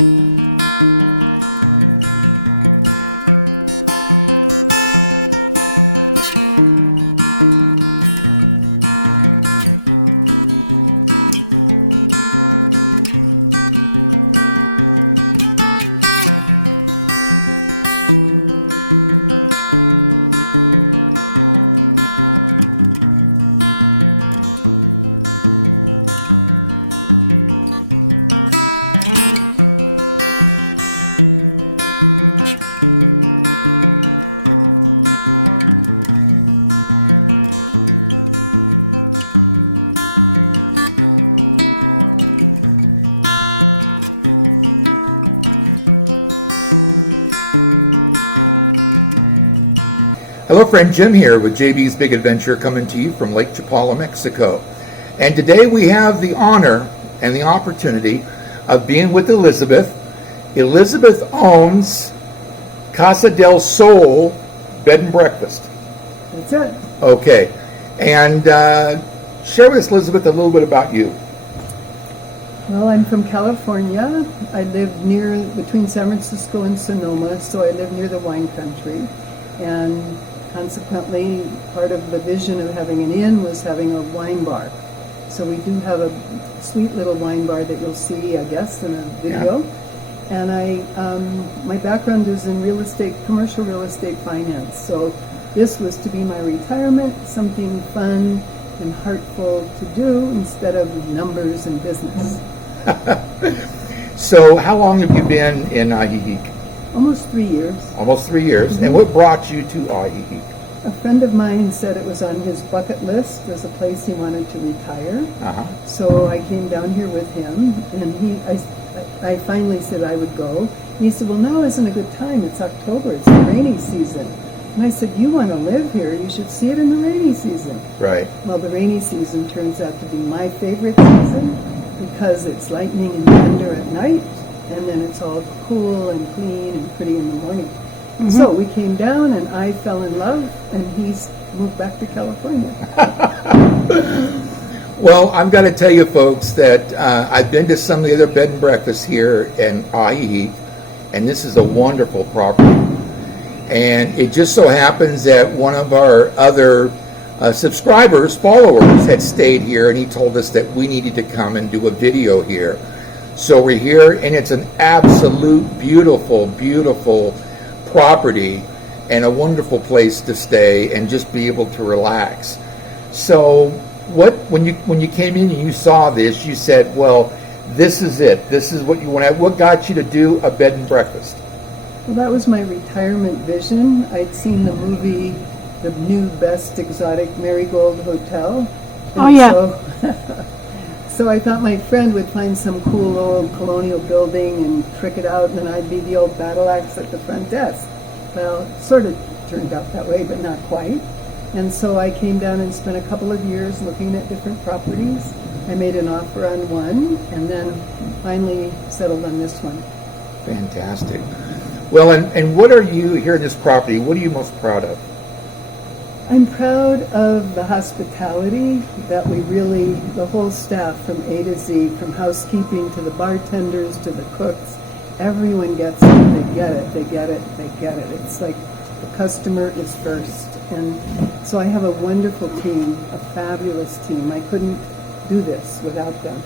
Hello friend, Jim here with JB's Big Adventure, coming to you from Lake Chapala, Mexico. And today we have the honor and the opportunity of being with Elizabeth. Elizabeth owns Casa del Sol Bed and Breakfast. That's it. Okay. And share with us, Elizabeth, a little bit about you. Well, I'm from California. I live between San Francisco and Sonoma, so I live near the wine country. And consequently, part of the vision of having an inn was having a wine bar. So we do have a sweet little wine bar that you'll see, I guess, in a video. Yeah. And my background is in real estate, commercial real estate finance. So this was to be my retirement, something fun and heartful to do instead of numbers and business. So how long have you been in Ajijic? Almost 3 years. Almost 3 years. Mm-hmm. And what brought you to Ajijic? A friend of mine said it was on his bucket list as a place he wanted to retire. Uh-huh. So I came down here with him, and I finally said I would go. And he said, well, now isn't a good time. It's October. It's the rainy season. And I said, you want to live here. You should see it in the rainy season. Right. Well, the rainy season turns out to be my favorite season because it's lightning and thunder at night, and then it's all cool and clean and pretty in the morning. Mm-hmm. So we came down, and I fell in love, and he moved back to California. Well, I've got to tell you, folks, that I've been to some of the other bed and breakfasts here in Ajijic, and this is a wonderful property. And it just so happens that one of our other subscribers, followers, had stayed here, and he told us that we needed to come and do a video here. So we're here, and it's an absolute beautiful, beautiful property and a wonderful place to stay and just be able to relax. So when you came in and you saw this, you said, well, this is it. This is what you want to have. What got you to do a bed and breakfast? Well, that was my retirement vision. I'd seen the movie, the new Best Exotic Marigold Hotel. Oh, yeah. So I thought my friend would find some cool old colonial building and trick it out, and then I'd be the old battle axe at the front desk. Well, it sort of turned out that way, but not quite. And so I came down and spent a couple of years looking at different properties. I made an offer on one, and then finally settled on this one. Fantastic. Well, and what are you, here in this property, what are you most proud of? I'm proud of the hospitality that we really, the whole staff from A to Z, from housekeeping to the bartenders to the cooks, everyone gets it. They get it, they get it, they get it. It's like the customer is first. And so I have a wonderful team, a fabulous team. I couldn't do this without them.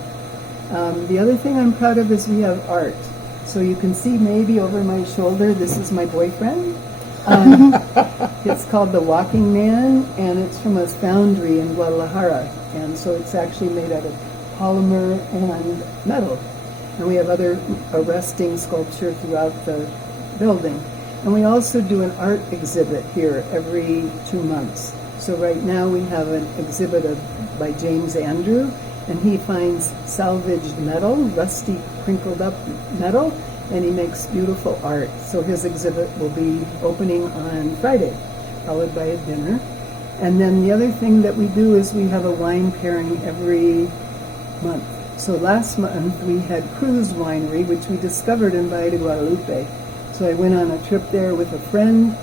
The other thing I'm proud of is we have art. So you can see maybe over my shoulder, this is my boyfriend. It's called The Walking Man, and it's from a foundry in Guadalajara. And so it's actually made out of polymer and metal. And we have other arresting sculpture throughout the building. And we also do an art exhibit here every 2 months. So right now we have an exhibit by James Andrew, and he finds salvaged metal, rusty, crinkled up metal, and he makes beautiful art. So his exhibit will be opening on Friday, followed by a dinner. And then the other thing that we do is we have a wine pairing every month. So last month we had Cruz Winery, which we discovered in Valle de Guadalupe. So I went on a trip there with a friend,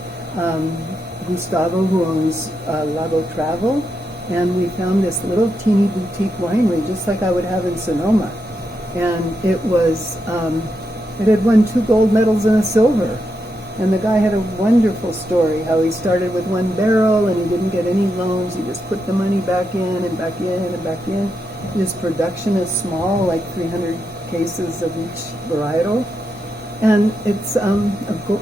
Gustavo, who owns Lago Travel, and we found this little teeny boutique winery, just like I would have in Sonoma. And it was It had won 2 gold medals and a silver. And the guy had a wonderful story, how he started with 1 barrel and he didn't get any loans. He just put the money back in and back in and back in. His production is small, like 300 cases of each varietal. And it's a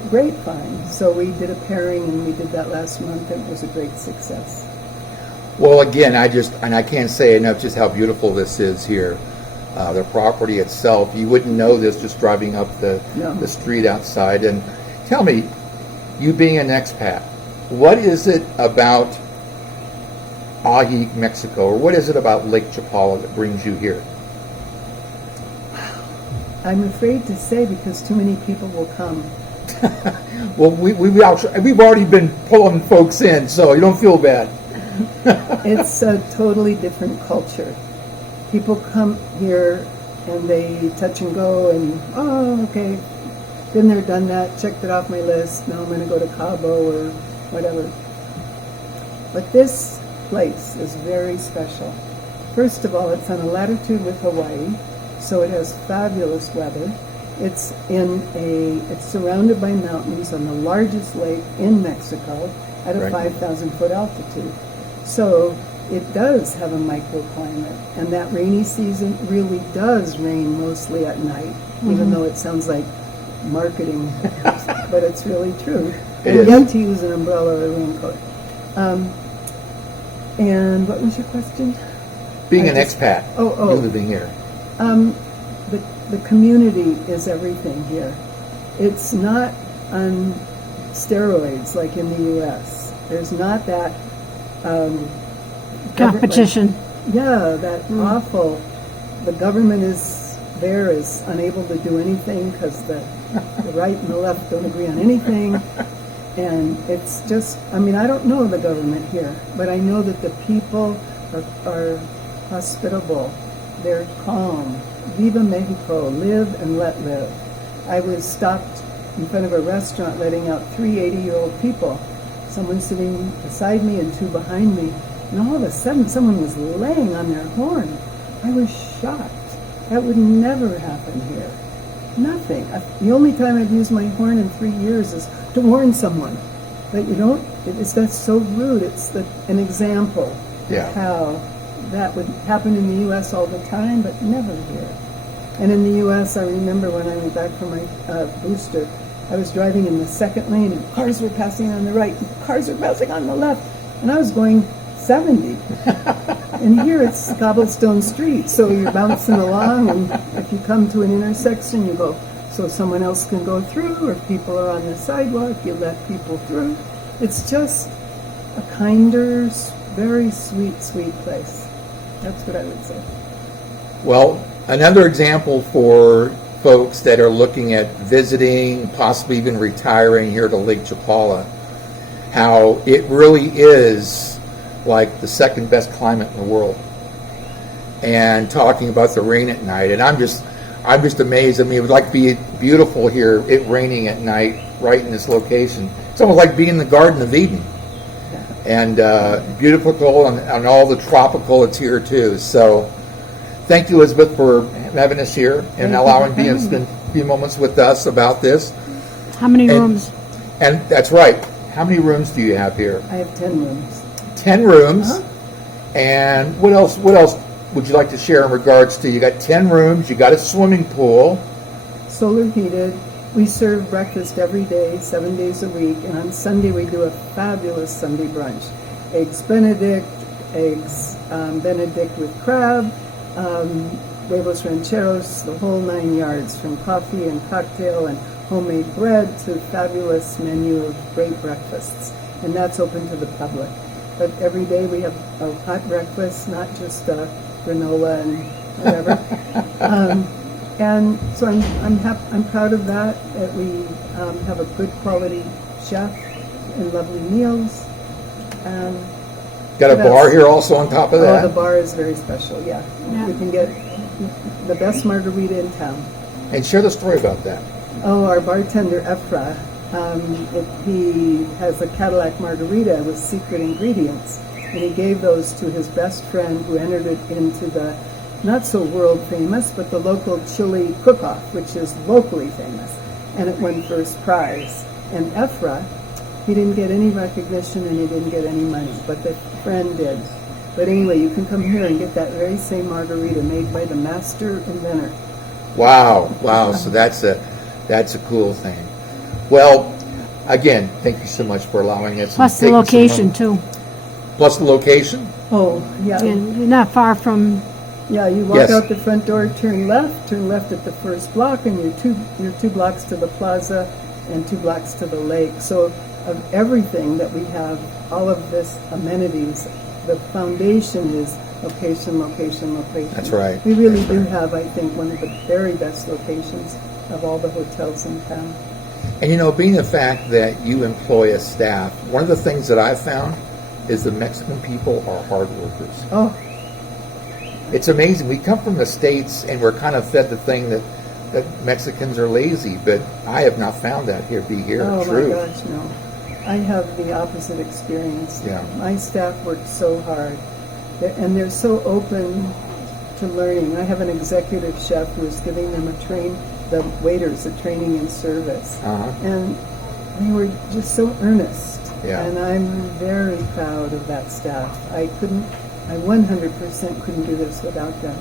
grapevine. So we did a pairing and we did that last month and it was a great success. Well, again, I can't say enough just how beautiful this is here. The property itself, you wouldn't know this just driving up the street outside. And tell me, you being an expat, what is it about Ajijic, Mexico, or what is it about Lake Chapala that brings you here? I'm afraid to say because too many people will come. Well, we've already been pulling folks in, so you don't feel bad. It's a totally different culture. People come here and they touch and go and, oh, okay, been there, done that, checked it off my list, now I'm going to go to Cabo or whatever. But this place is very special. First of all, it's on a latitude with Hawaii, so it has fabulous weather. It's surrounded by mountains on the largest lake in Mexico at a 5,000 foot altitude. So it does have a microclimate, and that rainy season really does rain mostly at night, even though it sounds like marketing, but it's really true. And you have to use an umbrella or a raincoat. And what was your question? Being an expat, you living here. The community is everything here. It's not on steroids like in the U.S. There's not that competition. That awful. The government is unable to do anything because the right and the left don't agree on anything. And it's just, I don't know the government here, but I know that the people are hospitable. They're calm. Viva Mexico, live and let live. I was stopped in front of a restaurant letting out 3 80-year-old people. Someone sitting beside me and 2 behind me. And all of a sudden, someone was laying on their horn. I was shocked. That would never happen here. Nothing. The only time I've used my horn in 3 years is to warn someone. But that's so rude. It's an example of how that would happen in the U.S. all the time, but never here. And in the U.S., I remember when I went back for my booster, I was driving in the second lane, and cars were passing on the right, and cars were passing on the left, and I was going 70. And here it's cobblestone street, so you're bouncing along, and if you come to an intersection, you go so someone else can go through, or people are on the sidewalk, you let people through. It's just a kinder, very sweet, sweet place. That's what I would say. Well, another example for folks that are looking at visiting, possibly even retiring here to Lake Chapala, how it really is like the second best climate in the world. And talking about the rain at night, and I'm just amazed. It would like be beautiful here, it raining at night, right in this location. It's almost like being in the Garden of Eden. And beautiful, and all the tropical it's here too. So thank you, Elizabeth, for having us here and allowing me to spend a few moments with us about this. How many rooms? And that's right. How many rooms do you have here? I have 10 rooms. 10 rooms. And what else would you like to share in regards to, you got 10 rooms, you got a swimming pool. Solar heated. We serve breakfast every day, 7 days a week, and on Sunday we do a fabulous Sunday brunch. Eggs Benedict, eggs Benedict with crab, huevos rancheros, the whole 9 yards, from coffee and cocktail and homemade bread to fabulous menu of great breakfasts. And that's open to the public. But every day we have a hot breakfast, not just granola and whatever. And so I'm proud of that we have a good quality chef and lovely meals. And got a bar here also on top of that? Oh, the bar is very special, yeah. You can get the best margarita in town. And share the story about that. Oh, our bartender, Ephra, he has a Cadillac margarita with secret ingredients. And he gave those to his best friend who entered it into the not so world famous, but the local chili cook-off, which is locally famous, and it won first prize. And Ephra, he didn't get any recognition and he didn't get any money, but the friend did. But anyway, you can come here and get that very same margarita made by the master inventor. Wow, wow. So that's a cool thing. Well, again, thank you so much for allowing us. Plus the location too. Plus the location? Oh, yeah. And you're not far from, Yeah, you walk Yes. out the front door, turn left at the first block, and you're two blocks to the plaza and 2 blocks to the lake. So of everything that we have, all of this amenities, the foundation is location, location, location. That's right. We really do have, I think, one of the very best locations of all the hotels in town. And you know, being the fact that you employ a staff, one of the things that I've found is the Mexican people are hard workers. Oh, It's amazing. We come from the States and we're kind of fed the thing that Mexicans are lazy, but I have not found that here. oh True. my gosh, no. I have the opposite experience. Yeah. My staff works so hard, and they're so open to learning. I have an executive chef who's giving them the waiters a training in service. Uh-huh. And they were just so earnest. Yeah. And I'm very proud of that staff. I 100% couldn't do this without them.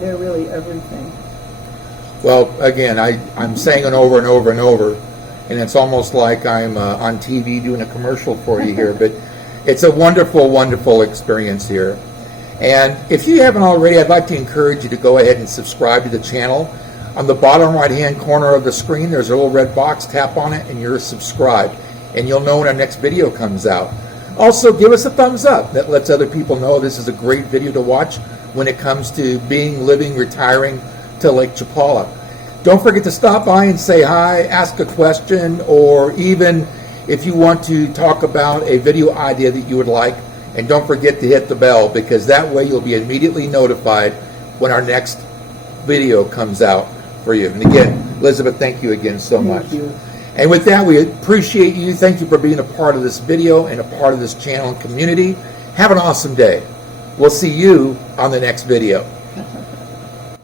They're really everything. Well, again, I'm saying it over and over and over, and it's almost like I'm on TV doing a commercial for you here, but it's a wonderful, wonderful experience here. And if you haven't already, I'd like to encourage you to go ahead and subscribe to the channel. On the bottom right-hand corner of the screen, there's a little red box. Tap on it, and you're subscribed, and you'll know when our next video comes out. Also, give us a thumbs up. That lets other people know this is a great video to watch when it comes to living, retiring to Lake Chapala. Don't forget to stop by and say hi, ask a question, or even if you want to talk about a video idea that you would like. And don't forget to hit the bell, because that way you'll be immediately notified when our next video comes out for you. And again, Elizabeth, thank you again so much. Thank you. And with that, we appreciate you. Thank you for being a part of this video and a part of this channel and community. Have an awesome day. We'll see you on the next video.